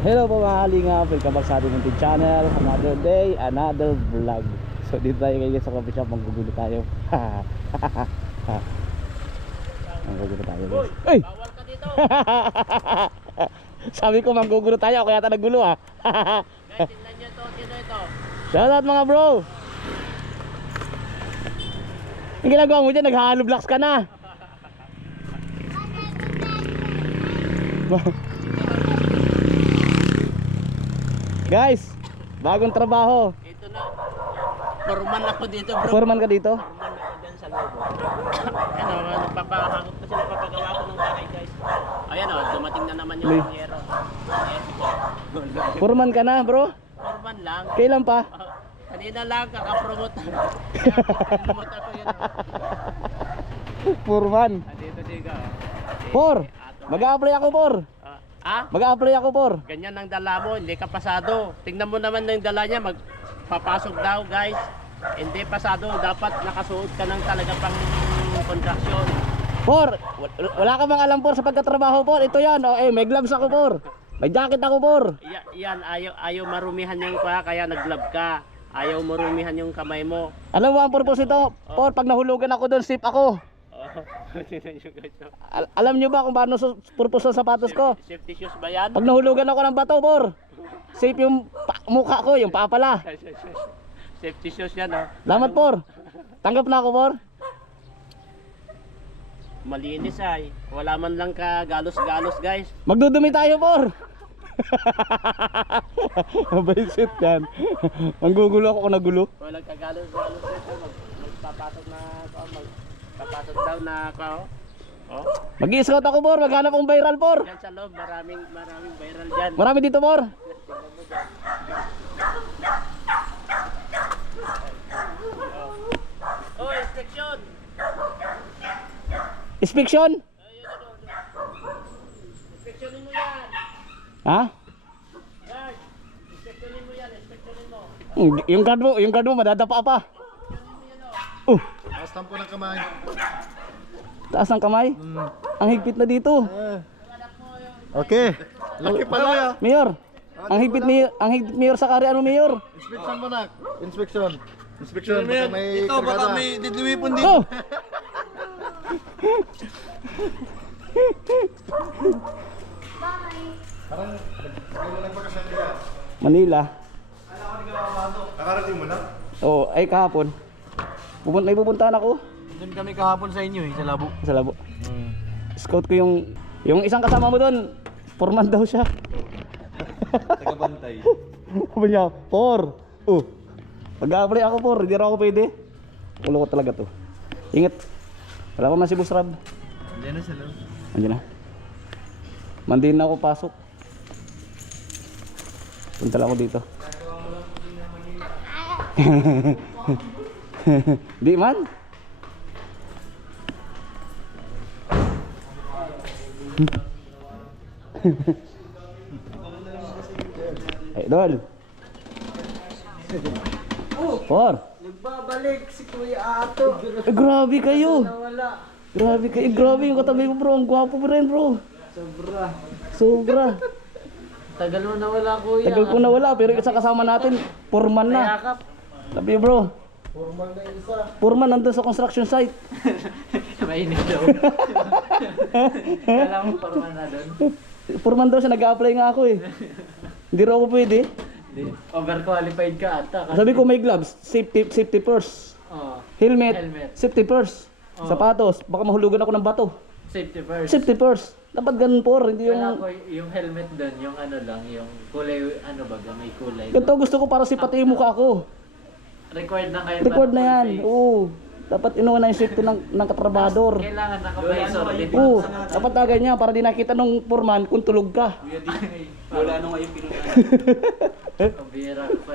Hello po mga kalingap, welcome back sa ating munting channel. Another day, another vlog. So dito tayo ngayon sa coffee shop, manggugulo tayo. Manggugulo tayo guys. Ay! Bawal ka dito. Sabi ko manggugulo tayo, kaya yata naggulo ah. Guys, tingnan nyo ito. Sino ito? Shoutout mga bro. Ang ginagawa mo dyan, naghahalo blocks ka na. Guys, bagong trabaho. Ito na. Foreman ako dito, bro. Foreman ka dito? Foreman ako dyan sa loob. Ano, nagpapahakot pa sila, papagawa ko ng bahay, guys. Ayan o, dumating na naman yung yero. Foreman ka na bro? Foreman lang. Kailan pa? Kanina lang, kakapromote. Promote ako yun. Foreman. Dito, diga. Por, mag-a-apply ako por. Mag-a-apply ako por. Ganyan ang dala mo, hindi ka pasado. Tingnan mo naman yung dala niya, magpapasok daw, guys. Hindi pasado, dapat nakasuot ka ng talaga pang contraction. Por, wala ka bang alam por sa pagkatrabaho por? Ito yan, oh, may gloves ako por. May jacket ako por. Yan, ayaw marumihan yung kaya nag-glove ka. Ayaw marumihan yung kamay mo. Alam mo ang purpose ito? Por, pag nahulugan ako doon, safe ako. Alam nyo ba kung paano purpose ng sapatos ko? Safety shoes ba yan? Pag nahulugan ako ng bato por, safe yung mukha ko, yung paa pala. Safety shoes yan, oh. Salamat por. Tanggap na ako por. Malinis ay. Wala man lang ka galos-galos, guys. Magdudumi tayo por. Mabaisit yan. Manggugulo ako kung nagulo. Walang ka galos-galos dito. Magpapasok daw na ako. Oh. Mag-i-scout ako por, maghanap akong viral por. Diyan sa loob, maraming viral dyan. Marami dito por. Oh, inspection! Inspection? Inspeksyonin mo yan! Ha? Guard! Inspeksyonin mo yan, inspeksyonin mo. Yung guard mo madadapa pa. Taas tampo ng kamay. Taas ng kamay. Ang higpit na dito. Okay. Laki pala. Mayor. Ang higpit mayor sa kari ano mayor? Inspection mo na. Inspection. Inspection. Baka may Ito, baka kargada. may didluwipon dito. Oh! Parang, kailan lang pagkasya niya? Manila. Nakarating mo na? Oh, ay kahapon. May pupuntahan ako Doon kami kahapon sa inyo sa Labo. sa labo. Scout ko yung isang kasama mo doon. Foreman daw siya. Tagabantay. Sabi niya, por. Mag-a-apply ako por, hindi raw ako pwede. Ulo ko talaga to. Ingat. Wala pa man si Boss Rab. Diyan na sa loob. Andiyan na. Mandiin na ako pasok. Punta lang ako dito. Di man. Idol. Por. Nagbabalik si Kuya Ato. Grabe kayo. Nawala. Grabe yung katabi ko bro. Ang gwapo pa rin bro. Sobra. Tagal mo nawala, Kuya. Tagal ko nawala pero isa kasama natin. Foreman na. Yakap. Sabi bro. Formal na isa. Foreman nandun sa construction site. Mainit daw. Kala mo parang na doon. Foreman daw siya, nag-a-apply nga ako eh. Hindi raw ako pwede. Overqualified ka ata. Sabi ko may gloves, safety first. Oh, Helmet, Helmet. safety first. Sapatos, baka mahulugan ako ng bato. safety first. Safety first. Dapat ganun por, hindi Kala yung... ko yung helmet doon, yung ano lang, yung kulay, ano ba, may kulay. Ganito gusto ko para sipati yung mukha ko. Required na kayo. Record na yan. Oo. Dapat inuwan na yung safety ng katrabador. Kailangan naka-visor. Oo. Dapat na ganyan para di nakita nung foreman kung tulog ka. Wala ano nga yung pinunan. Pabira pa.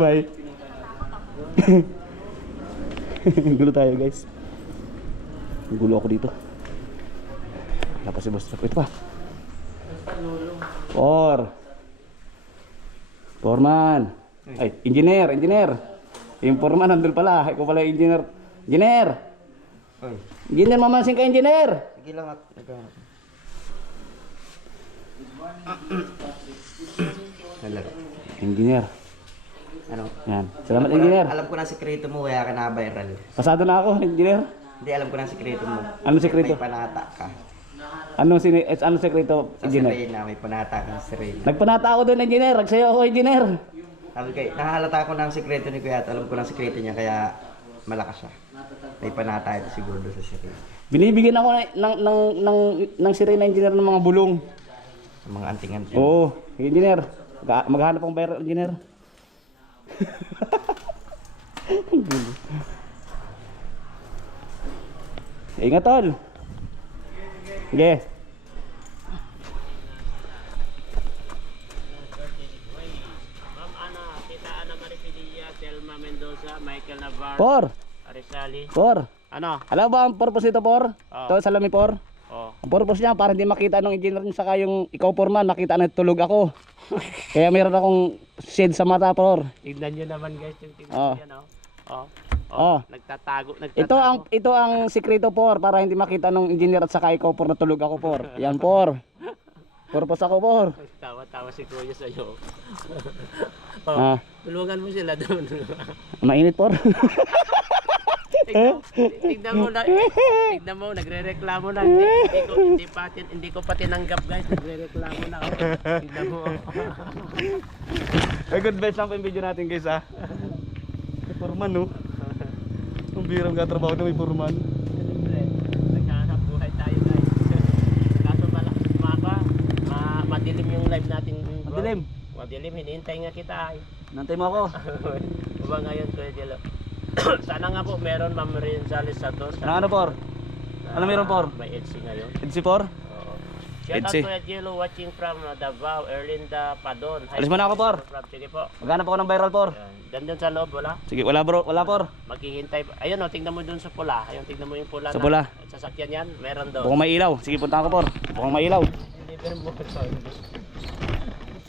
Bye. Gulo tayo guys. Gulo ako dito. Tapos si boss. Ito pa. Foreman. Ay, engineer. Yung foreman nandun pala. Ikaw pala yung engineer. Engineer, mamansing ka engineer. Sige lang at Nalaro. Engineer. Ano? Yan. Salamat, engineer. Alam ko na sikreto mo, kaya ka na-viral. Pasado na ako, engineer. Hindi, alam ko na sikreto mo. Anong sikreto? May panata ka. Anong sekreto, Sa engineer? Serena, may panata ka sa Serena. Nagpanata ako doon, engineer. Nagsayo ako, engineer. Sabi ko, nahalata ko ng sikreto ni Kuya at alam ko ng sikreto niya, kaya malakas siya. May panata ito siguro doon sa Serena. Binibigyan ako ng sirena engineer ng mga bulong. Sa mga anting-anting. Oo, engineer. Maghanap akong viral, engineer. Ingat, tol. Sige. Ma'am Ana, Tita Ana Maripidia, Telma Mendoza, Michael Navarro, Por. Arisali. Por. Ano? Alam ba ang purpose nito, Por? Oh. Ito, salami, Por. Oh. Ang purpose niya, para hindi makita ng engineer niya saka yung ikaw, Porman, makita na tulog ako. Kaya meron akong shade sa mata, Por. Tignan nyo naman guys yung tignan Oh. yan, oh. Oh. Oh. Nagtatago. Ito ang sikreto, Por, para hindi makita ng engineer at saka ikaw, Por, na tulog ako, Por. Yan, Por. Purpose ako, Por. Tawa-tawa si Kuya sa'yo. Oh, Ah, tulungan mo sila doon. mainit, Por. Tignan mo, nagre-reklamo na. Hindi ko pa tinanggap guys, nagre-reklamo na ako. Tignan mo. Ay, good best lang po yung video natin, guys, ha. May Porman, no? Ang birang katrabaho na may Porman. Siyempre, naghahanap buhay tayo guys. Kaso malakas madilim yung live natin. Bro. Madilim? Madilim, hinihintay nga kita. Nantay mo ako. Baba ngayon, Kuya Jello. Sana nga po meron Ma'am Rizales Santos. Ano, Por? Ano meron, Por? May EDC ngayon. EDC, Por? Oo. Shout out EDC. Kuya Jello watching from Davao, Erlinda Padon. Hi, Alis mo na ako, Por. Sige po. Maghanap ako ng viral, Por. Yan. Dyan sa loob, wala? Sige, wala, bro. Wala, Por. Maghihintay. Ayun o, tingnan mo dun sa pula. Ayun, tingnan mo yung pula. Sa pula? Sasakyan yan, meron doon. Mukhang may ilaw. Sige, punta ako, Por. Mukhang may ilaw. Deliver mo ito.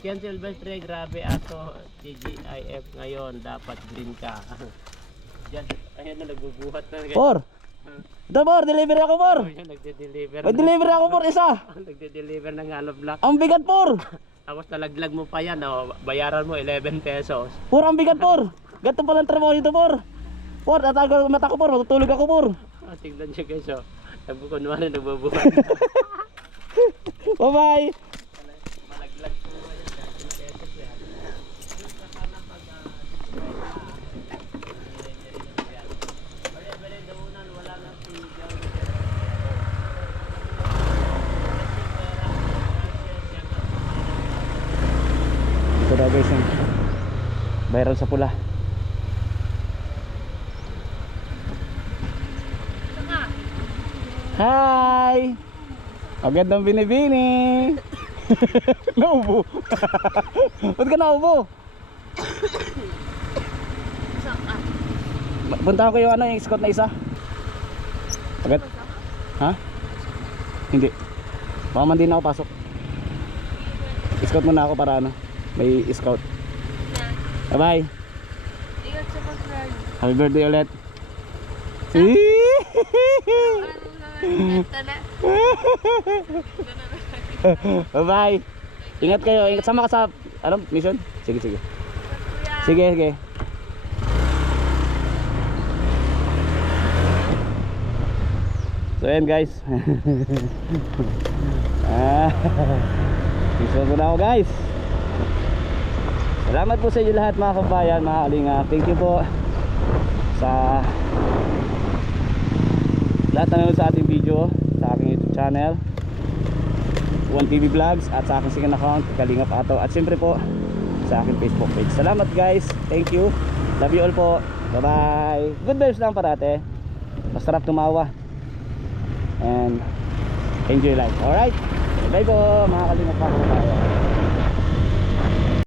Yan Silvestre, grabe ato. TGIF ngayon, dapat green ka. Diyan, ayan na, nagbubuhat na. Por! Ito, Por. Delivery ako, Por. Ayun, nagde-deliver. May delivery ako, Por. Isa. Nagde-deliver ng hollow block. Ang bigat, Por. Tapos nalaglag mo pa yan, oh. Bayaran mo 11 pesos. Por, ang bigat, Por. Ganito pala ang trabaho dito, Por. Por, tatago ang mata ko, Por. Matutulog ako, Por. Oh, tignan nyo guys, oh. Kunwari nagbubuhat. Bye-bye. Malaglag po yan, 11 pesos yan. Ito na, guys, yung viral sa pula. Hi! Magandang binibini! Naubo! Ba't ka naubo? Punta ko yung ano, yung scout na isa. Agad? Ha? Hindi. Baka man din ako pasok. Scout muna ako para ano, may scout. Bye bye. Ingat sa pag-ride. Happy birthday ulit. Bye bye. Ingat kayo. Ingat, sama ka sa ano, mission? Sige, sige. Sige, sige. So ayan, guys. Mission muna ako, guys. Salamat po sa inyo lahat, mga kabayan, mga kalinga. Thank you po sa lahat na nanonood sa ating video sa aking YouTube channel, One TV Vlogs, at sa aking second account, Kalingap Ato, at siyempre po sa aking Facebook page. Salamat, guys. Thank you. Love you all po. Bye bye. Good vibes lang parate. Masarap tumawa and enjoy life. Alright? Bye po, mga Kalingap Ato.